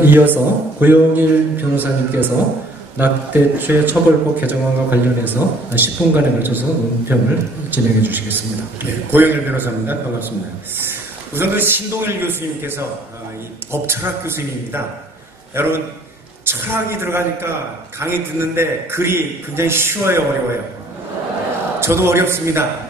이어서 고영일 변호사님께서 낙태죄 처벌법 개정안과 관련해서 10분간에 걸쳐서 논평을 진행해 주시겠습니다. 네, 고영일 변호사입니다. 반갑습니다. 우선 신동일 교수님께서 법철학 교수님입니다. 여러분, 철학이 들어가니까 강의 듣는데 글이 굉장히 쉬워요, 어려워요? 저도 어렵습니다.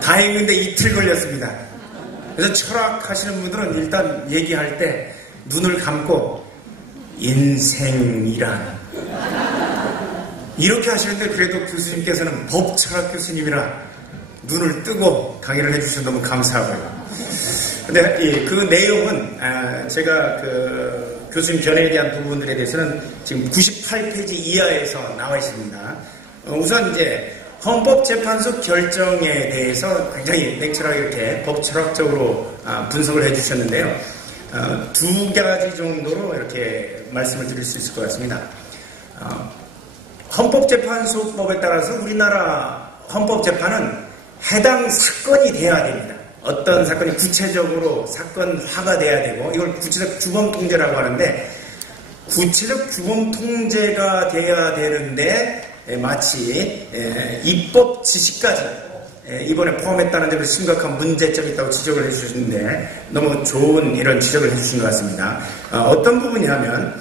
다 했는데 이틀 걸렸습니다. 그래서 철학 하시는 분들은 일단 얘기할 때 눈을 감고 인생이란 이렇게 하시는데, 그래도 교수님께서는 법철학 교수님이라 눈을 뜨고 강의를 해주셔서 너무 감사하고요. 근데 그 내용은 제가 그 교수님 견해에 대한 부분들에 대해서는 지금 98페이지 이하에서 나와 있습니다. 우선 이제 헌법재판소 결정에 대해서 굉장히 냉철하게 이렇게 법철학적으로 분석을 해주셨는데요. 두 가지 정도로 이렇게 말씀을 드릴 수 있을 것 같습니다. 헌법재판소법에 따라서 우리나라 헌법재판은 해당 사건이 돼야 됩니다. 어떤 사건이 구체적으로 사건화가 돼야 되고, 이걸 구체적 주범통제라고 하는데, 구체적 주범통제가 돼야 되는데 마치 입법 지시까지 이번에 포함했다는 점에서 심각한 문제점이 있다고 지적을 해주셨는데, 너무 좋은 이런 지적을 해주신 것 같습니다. 어떤 부분이냐면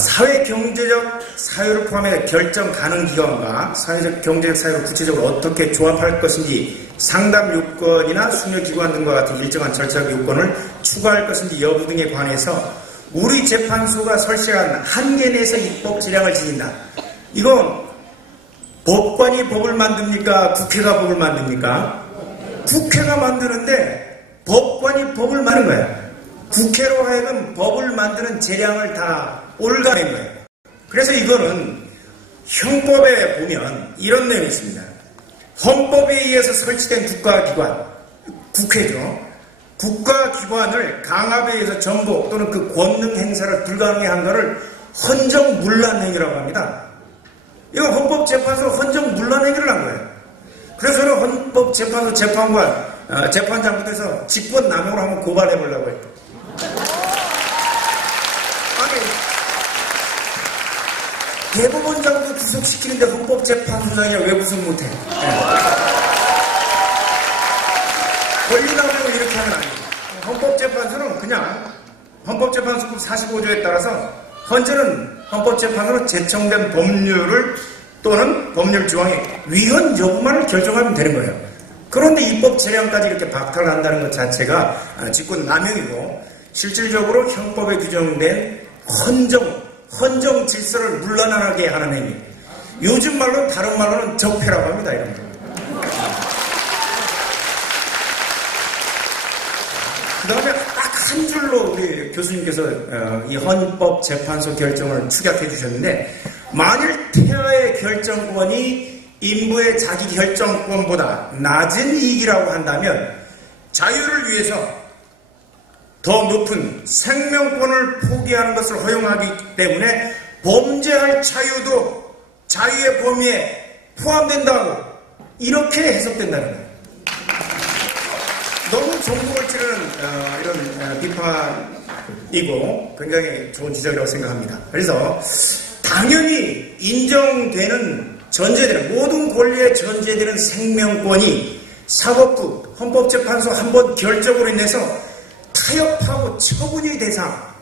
사회 경제적 사유를 포함해 결정 가능 기관과 사회적 경제적 사유를 구체적으로 어떻게 조합할 것인지, 상담 요건이나 수료기관 등과 같은 일정한 절차적 요건을 추가할 것인지 여부 등에 관해서 우리 재판소가 설치한 한계 내에서 입법 재량을 지닌다. 이건 법관이 법을 만듭니까? 국회가 법을 만듭니까? 국회가 만드는데 법관이 법을 만든 거야. 국회로 하여금 법을 만드는 재량을 다 올가낸 거예요. 그래서 이거는 형법에 보면 이런 내용이 있습니다. 헌법에 의해서 설치된 국가기관, 국회죠. 국가기관을 강압에 의해서 전복 또는 그 권능 행사를 불가능해 한 것을 헌정문란행위라고 합니다. 이거 헌법재판소 헌정문란행위를 한 거예요. 그래서는 헌법재판소 재판관, 재판장부터해서 직권남용으로 한번 고발해 보려고 했죠. 아니, 대법원장도 구속시키는데 헌법재판소장이 왜 구속 못해? 권리남용을 이렇게 하면 아니에요. 헌법재판소는 그냥 헌법재판소법 45조에 따라서 헌재는 헌법재판소로 제청된 법률을 또는 법률 조항의 위헌 여부만을 결정하면 되는 거예요. 그런데 입법 재량까지 이렇게 박탈한다는 것 자체가 직권남용이고, 실질적으로 형법에 규정된 헌정 질서를 물러나게 하는 행위. 요즘 말로는, 다른 말로는 적폐라고 합니다. 이런 거. 그 다음에 딱 한 줄로 우리 교수님께서 이 헌법재판소 결정을 축약해 주셨는데, 만일 태아의 결정권이 인부의 자기 결정권보다 낮은 이익이라고 한다면 자유를 위해서 더 높은 생명권을 포기하는 것을 허용하기 때문에 범죄할 자유도 자유의 범위에 포함된다고 이렇게 해석된다는 거예요. 너무 종국을 찌르는 이런 비판이고 굉장히 좋은 지적이라고 생각합니다. 그래서 당연히 인정되는, 전제되는, 모든 권리에 전제되는 생명권이 사법부, 헌법재판소 한 번 결정으로 인해서 타협하고 처분이 대상,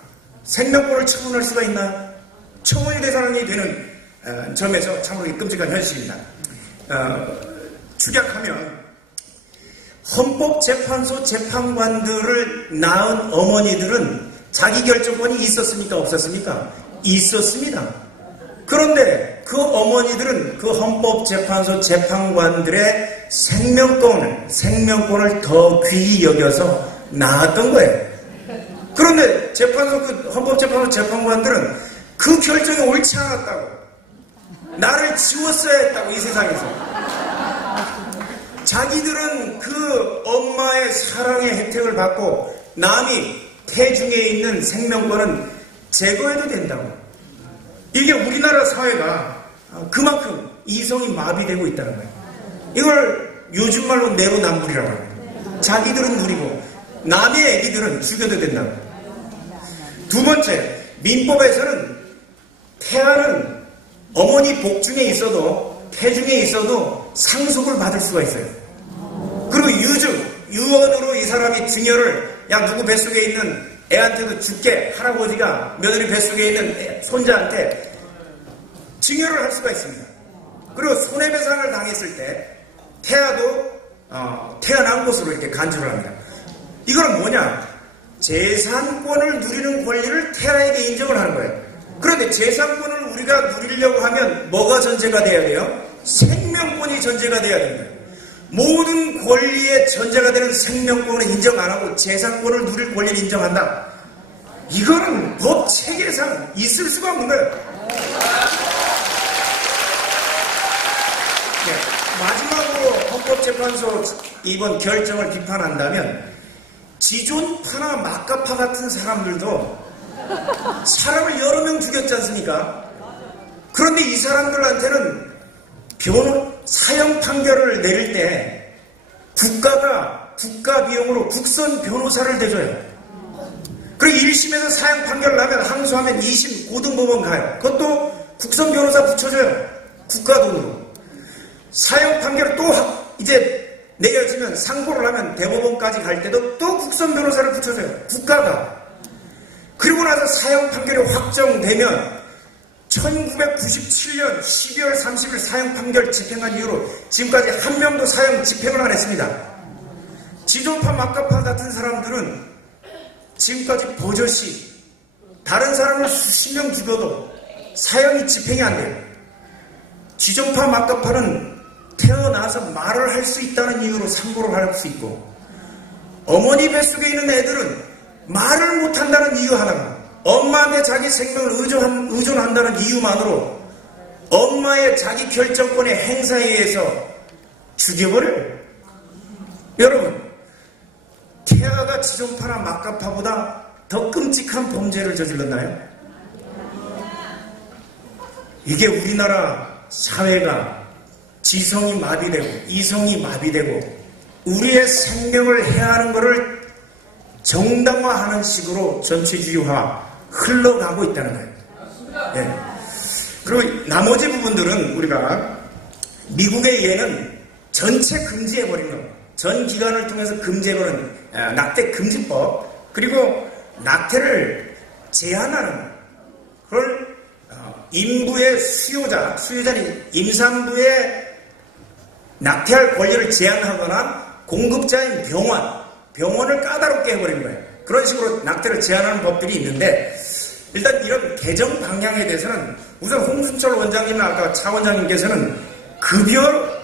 생명권을 처분할 수가 있나요? 처분이 대상이 되는 점에서 참으로 끔찍한 현실입니다. 축약하면 헌법재판소 재판관들을 낳은 어머니들은 자기 결정권이 있었습니까? 없었습니까? 있었습니다. 그런데 그 어머니들은 그 헌법재판소 재판관들의 생명권을 더 귀히 여겨서 낳았던 거예요. 그런데 헌법재판소 재판관들은 그 결정이 옳지 않았다고, 나를 지웠어야 했다고, 이 세상에서. 자기들은 그 엄마의 사랑의 혜택을 받고 남이 태중에 있는 생명권은 제거해도 된다고. 이게 우리나라 사회가 그만큼 이성이 마비되고 있다는 거예요. 이걸 요즘 말로 내로남불이라고 합니다. 자기들은 누리고 남의 애기들은 죽여도 된다고. 두 번째, 민법에서는 태아는 어머니 복 중에 있어도, 태 중에 있어도 상속을 받을 수가 있어요. 그리고 유언으로 이 사람이 증여를, 야, 누구 뱃속에 있는 애한테도 줄게, 할아버지가 며느리 뱃속에 있는 손자한테 증여를 할 수가 있습니다. 그리고 손해배상을 당했을 때 태아도 태어난 곳으로 이렇게 간주를 합니다. 이거는 뭐냐? 재산권을 누리는 권리를 태아에게 인정을 하는 거예요. 그런데 재산권을 우리가 누리려고 하면 뭐가 전제가 돼야 돼요? 생명권이 전제가 돼야 됩니다. 모든 권리의 전제가 되는 생명권을 인정 안 하고 재산권을 누릴 권리를 인정한다. 이거는 법 체계상 있을 수가 없는 거예요. 네, 마지막으로 헌법재판소 이번 결정을 비판한다면 지존파나 막가파 같은 사람들도 사람을 여러 명 죽였지 않습니까? 그런데 이 사람들한테는 사형 판결을 내릴 때 국가가 국가 비용으로 국선 변호사를 대줘요. 그리고 1심에서 사형 판결을 나면 항소하면 2심 고등법원 가요. 그것도 국선 변호사 붙여줘요. 국가 돈으로. 사형 판결을 또 이제 내려지면 상고를 하면 대법원까지 갈 때도 또 국선 변호사를 붙여줘요. 국가가. 그리고 나서 사형 판결이 확정되면 1997년 12월 30일 사형 판결 집행한 이후로 지금까지 한 명도 사형 집행을 안 했습니다. 지존파 막가파 같은 사람들은 지금까지 버젓이 다른 사람을 수십 명 죽여도 사형이 집행이 안 돼요. 지존파 막가파는 태어나서 말을 할 수 있다는 이유로 상고를 할 수 있고, 어머니 뱃속에 있는 애들은 말을 못한다는 이유 하나가, 엄마한테 자기 생명을 의존한다는 이유만으로 엄마의 자기 결정권의 행사에 의해서 죽여버려요. 여러분, 태아가 지존파나 막가파보다 더 끔찍한 범죄를 저질렀나요? 이게 우리나라 사회가 지성이 마비되고 이성이 마비되고 우리의 생명을 해하는 것을 정당화하는 식으로 전체주의화 흘러가고 있다는 거예요. 네. 그리고 나머지 부분들은 우리가 미국의 예는 전체 금지해버린 것, 전 기관을 통해서 금지해버린 낙태 금지법, 그리고 낙태를 제한하는 그걸 임부의 수요자는 임산부의 낙태할 권리를 제한하거나 공급자인 병원을 까다롭게 해버린 거예요. 그런 식으로 낙태를 제한하는 법들이 있는데, 일단 이런 개정 방향에 대해서는 우선 홍순철 원장님이나 아까 차 원장님께서는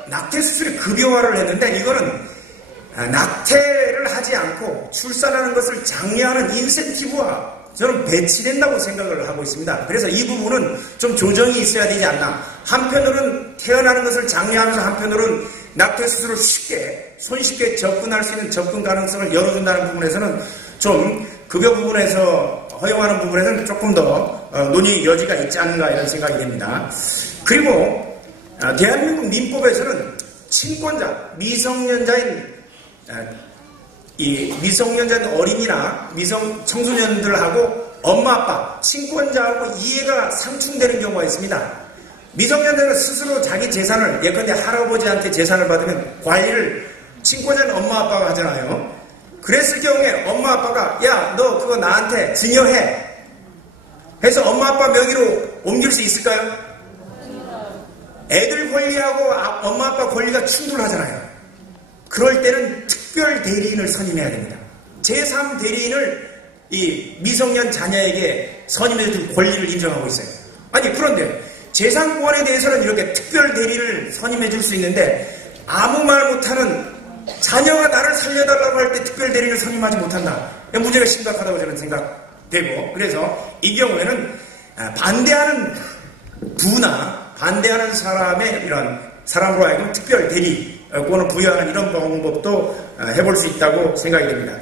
낙태 수술의 급여화를 했는데, 이거는 낙태를 하지 않고 출산하는 것을 장려하는 인센티브와 저는 배치된다고 생각을 하고 있습니다. 그래서 이 부분은 좀 조정이 있어야 되지 않나. 한편으로는 태어나는 것을 장려하면서 한편으로는 낙태 수술을 손쉽게 접근할 수 있는 접근 가능성을 열어준다는 부분에서는 좀 급여 부분에서 허용하는 부분에서는 조금 더 논의 여지가 있지 않는가 이런 생각이 됩니다. 그리고 대한민국 민법에서는 친권자, 미성년자인 어린이나 청소년들하고 엄마 아빠, 친권자하고 이해가 상충되는 경우가 있습니다. 미성년자는 스스로 자기 재산을, 예컨대 할아버지한테 재산을 받으면 관리를 친권자는 엄마 아빠가 하잖아요. 그랬을 경우에 엄마 아빠가 야, 너 그거 나한테 증여해 해서 엄마 아빠 명의로 옮길 수 있을까요? 애들 권리하고 엄마 아빠 권리가 충돌하잖아요. 그럴 때는 특별 대리인을 선임해야 됩니다. 제3 대리인을 이 미성년 자녀에게 선임해줄 권리를 인정하고 있어요. 아니, 그런데 재산권에 대해서는 이렇게 특별 대리를 선임해줄 수 있는데 아무 말 못하는 자녀가 나를 살려달라고 할 때 특별 대리를 선임하지 못한다. 문제가 심각하다고 저는 생각되고, 그래서 이 경우에는 반대하는 부나 반대하는 사람의 이런 사람으로 하여금 특별 대리권을 부여하는 이런 방법도 해볼 수 있다고 생각이 됩니다.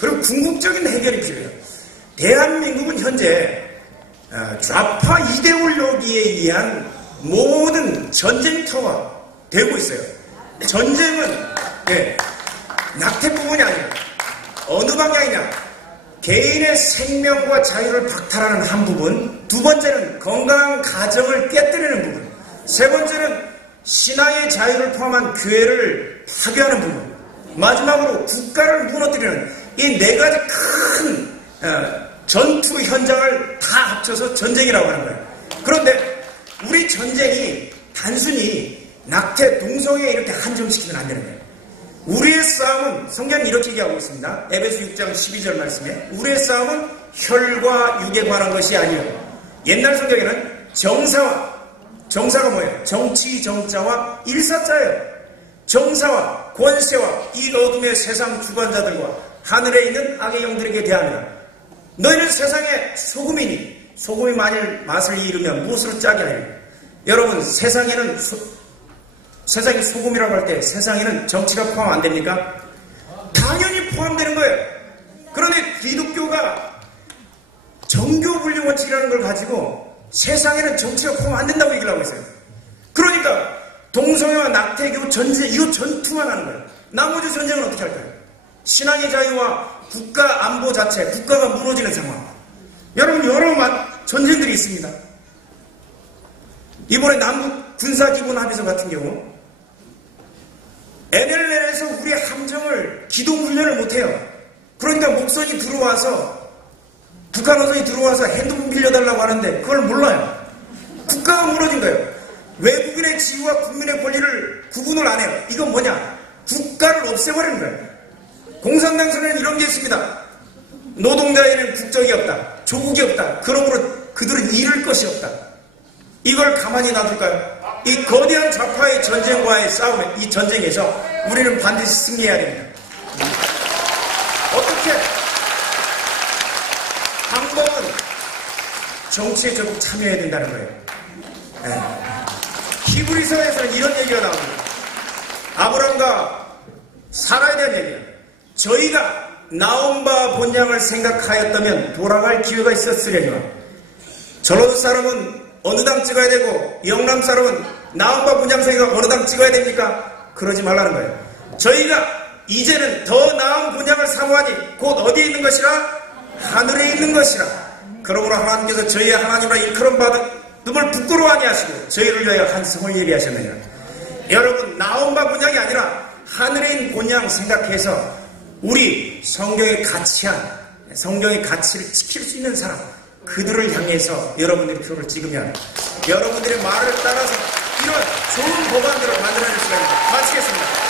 그리고 궁극적인 해결이 필요해요. 대한민국은 현재 좌파 이데올로기에 의한 모든 전쟁터가 되고 있어요. 전쟁은 낙태뿐만이 아니라 어느 방향이냐, 개인의 생명과 자유를 박탈하는 한 부분, 두 번째는 건강한 가정을 깨뜨리는 부분, 세 번째는 신앙의 자유를 포함한 교회를 파괴하는 부분, 마지막으로 국가를 무너뜨리는 이 네 가지 큰 전투 현장을 다 합쳐서 전쟁이라고 하는 거예요. 그런데 우리 전쟁이 단순히 낙태, 동성애에 이렇게 한정시키면 안 되는 거예요. 우리의 싸움은 성경이 이렇게 얘기하고 있습니다. 에베소 6장 12절 말씀에 우리의 싸움은 혈과 육에 관한 것이 아니요. 옛날 성경에는 정사가 뭐예요? 정치 정자와 일사자예요. 정사와 권세와 이 어둠의 세상 주관자들과 하늘에 있는 악의 영들에게 대하느라 너희는 세상의 소금이니 소금이 만일 맛을 잃으면 무엇으로 짜게 하리요. 여러분 세상에는 세상이 소금이라고 할 때 세상에는 정치가 포함 안 됩니까? 당연히 포함되는 거예요. 그런데 기독교가 정교분리 원칙이라는 걸 가지고 세상에는 정치가 포함 안 된다고 얘기를 하고 있어요. 그러니까 동성애와 낙태교 전쟁, 이거 전투만 하는 거예요. 나머지 전쟁은 어떻게 할까요? 신앙의 자유와 국가 안보 자체, 국가가 무너지는 상황. 여러분 여러 전쟁들이 있습니다. 이번에 남북 군사기본 합의서 같은 경우 NLL에서 우리의 함정을 기동훈련을 못해요. 그러니까 목선이 들어와서 북한 어선이 들어와서 핸드폰 빌려달라고 하는데 그걸 몰라요. 국가가 무너진 거예요. 외국인의 지위와 국민의 권리를 구분을 안 해요. 이건 뭐냐? 국가를 없애버리는 거예요. 공산당에는 이런 게 있습니다. 노동자에는 국적이 없다. 조국이 없다. 그러므로 그들은 잃을 것이 없다. 이걸 가만히 놔둘까요? 이 거대한 좌파의 전쟁과의 싸움에, 이 전쟁에서 우리는 반드시 승리해야 됩니다. 어떻게? 방법은 정치에 적극 참여해야 된다는 거예요. 네. 히브리서에서는 이런 얘기가 나옵니다. 아브람과 사라에 대한 얘기예요. 저희가 나온 바 본향을 생각하였다면 돌아갈 기회가 있었으려니와 전라도 사람은 어느 당 찍어야 되고 영남 사람은 나온 바 본향 생각 어느 당 찍어야 됩니까? 그러지 말라는 거예요. 저희가 이제는 더 나은 본향을 사모하니 곧 어디에 있는 것이라? 하늘에 있는 것이라. 그러므로 하나님께서 저희의 하나님과 일컬음 받음을 부끄러워하니 하시고 저희를 위하여 한 성을 예비하셨느니라. 여러분 나온 바 본향이 아니라 하늘에 있는 본향 생각해서 우리 성경의 성경의 가치를 지킬 수 있는 사람, 그들을 향해서 여러분들이 표를 찍으면 여러분들의 말을 따라서 이런 좋은 법안들을 만들어낼 수가 있습니다. 마치겠습니다.